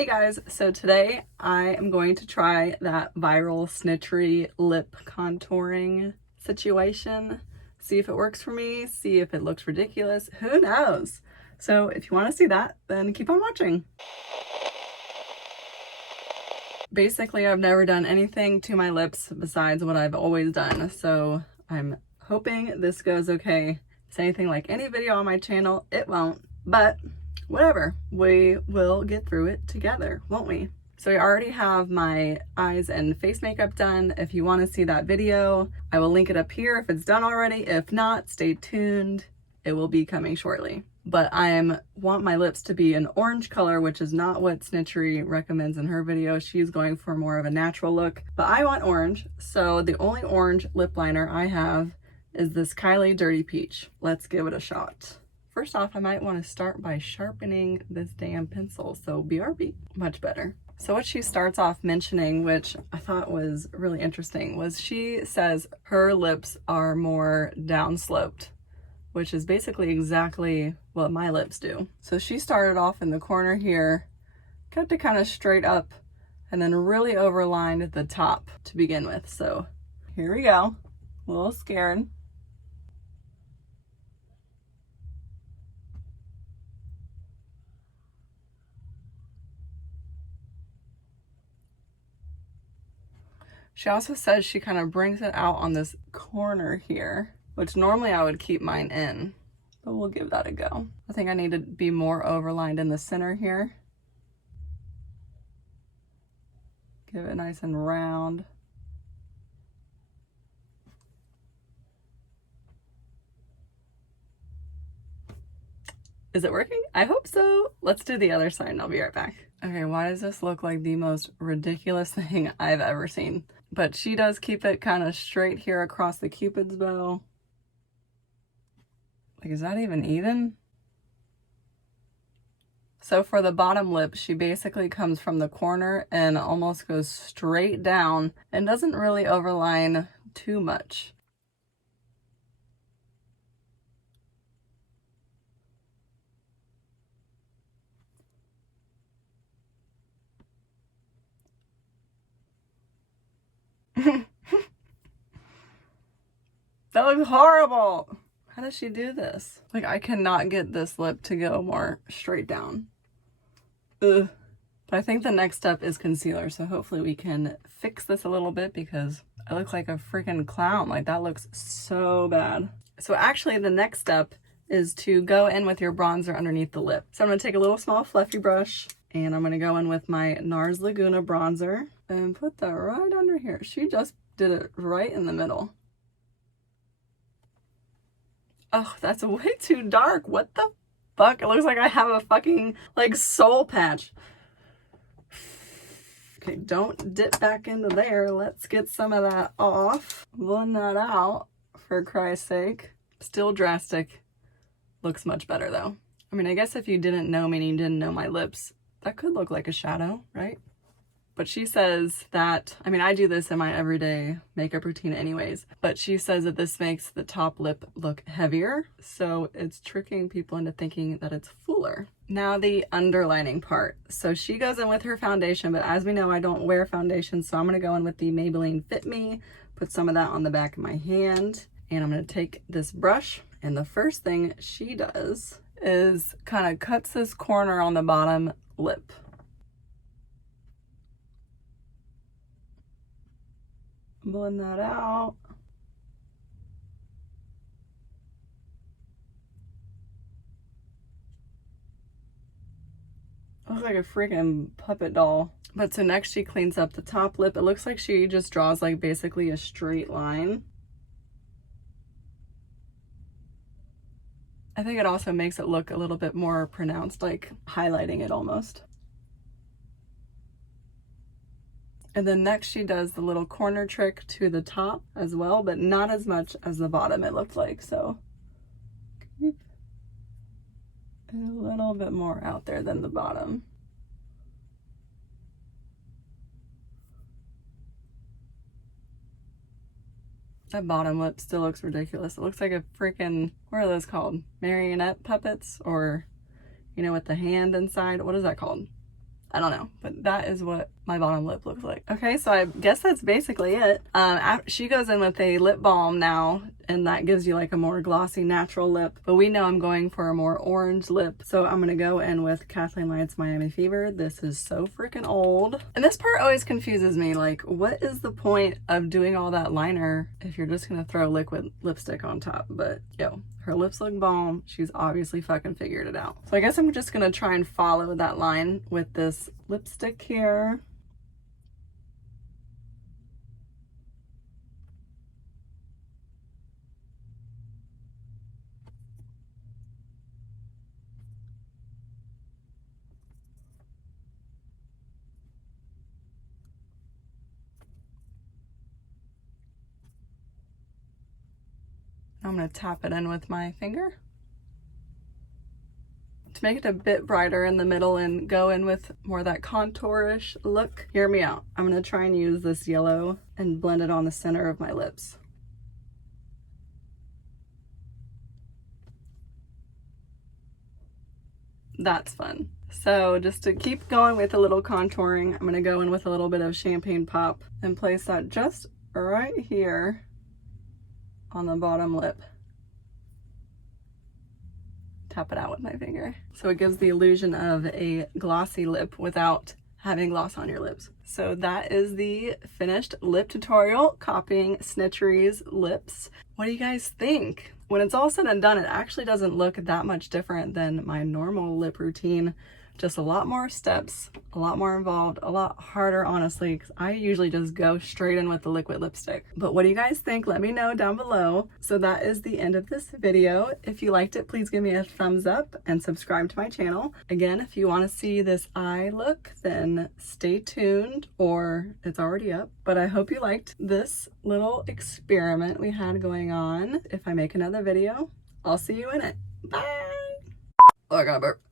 Hey guys, so today I am going to try that viral snitchery lip contouring situation. See if it works for me, see if it looks ridiculous, who knows? So if you want to see that, then keep on watching. Basically, I've never done anything to my lips besides what I've always done, so I'm hoping this goes okay. If it's anything like any video on my channel, it won't, but whatever, we will get through it together, won't we? So I already have my eyes and face makeup done. If you want to see that video, I will link it up here if it's done already. If not, stay tuned. It will be coming shortly. But I want my lips to be an orange color, which is not what Snitchery recommends in her video. She's going for more of a natural look, but I want orange. So the only orange lip liner I have is this Kylie Dirty Peach. Let's give it a shot. First off, I might want to start by sharpening this damn pencil. So BRB, much better. So what she starts off mentioning, which I thought was really interesting, was she says her lips are more downsloped, which is basically exactly what my lips do. So she started off in the corner here, kept it kind of straight up, and then really overlined the top to begin with. So here we go. A little scared. She also says she kind of brings it out on this corner here, which normally I would keep mine in, but we'll give that a go. I think I need to be more overlined in the center here. Give it nice and round. Is it working? I hope so. Let's do the other side and I'll be right back. Okay, why does this look like the most ridiculous thing I've ever seen? But she does keep it kind of straight here across the Cupid's bow. Like, is that even even? So for the bottom lip, she basically comes from the corner and almost goes straight down and doesn't really overline too much. That looks horrible. How does she do this? Like, I cannot get this lip to go more straight down. Ugh. But I think the next step is concealer, so hopefully we can fix this a little bit because I look like a freaking clown. Like, that looks so bad. So actually the next step is to go in with your bronzer underneath the lip. So I'm gonna take a little small fluffy brush and I'm gonna go in with my NARS Laguna bronzer and put that right under here. She just did it right in the middle. Oh, that's way too dark. What the fuck? It looks like I have a fucking, like, soul patch. Okay, don't dip back into there. Let's get some of that off. Blend that out, for Christ's sake. Still drastic. Looks much better, though. I mean, I guess if you didn't know me and you didn't know my lips, that could look like a shadow, right? But she says that, I mean, I do this in my everyday makeup routine anyways, but she says that this makes the top lip look heavier, so it's tricking people into thinking that it's fuller. Now the underlining part. So she goes in with her foundation, but as we know, I don't wear foundation, so I'm gonna go in with the Maybelline Fit Me, put some of that on the back of my hand, and I'm gonna take this brush, and the first thing she does is kind of cuts this corner on the bottom lip. Blend that out. Looks like a freaking puppet doll. But so next she cleans up the top lip. It looks like she just draws like basically a straight line. I think it also makes it look a little bit more pronounced, like highlighting it almost. And then next she does the little corner trick to the top as well, but not as much as the bottom it looked like. So keep it a little bit more out there than the bottom. That bottom lip still looks ridiculous. It looks like a freaking, what are those called? Marionette puppets? Or, you know, with the hand inside. What is that called? I don't know, but that is what my bottom lip looks like. Okay, so I guess that's basically it. She goes in with a lip balm now, and that gives you like a more glossy natural lip, but we know I'm going for a more orange lip, so I'm gonna go in with Kathleen Light's Miami Fever. This is so freaking old. And this part always confuses me, like what is the point of doing all that liner if you're just gonna throw liquid lipstick on top? But yo, her lips look bomb. She's obviously fucking figured it out. So I guess I'm just gonna try and follow that line with this lipstick here. I'm gonna tap it in with my finger to make it a bit brighter in the middle and go in with more of that contourish look. Hear me out. I'm gonna try and use this yellow and blend it on the center of my lips. That's fun. So just to keep going with a little contouring, I'm gonna go in with a little bit of champagne pop and place that just right here on the bottom lip. Tap it out with my finger. So it gives the illusion of a glossy lip without having gloss on your lips. So that is the finished lip tutorial copying Snitchery's lips. What do you guys think? When it's all said and done, it actually doesn't look that much different than my normal lip routine. Just a lot more steps, a lot more involved, a lot harder, honestly, because I usually just go straight in with the liquid lipstick. But what do you guys think? Let me know down below. So that is the end of this video. If you liked it, please give me a thumbs up and subscribe to my channel. Again, if you want to see this eye look, then stay tuned, or it's already up. But I hope you liked this little experiment we had going on. If I make another video, I'll see you in it. Bye! Oh, I got a burp.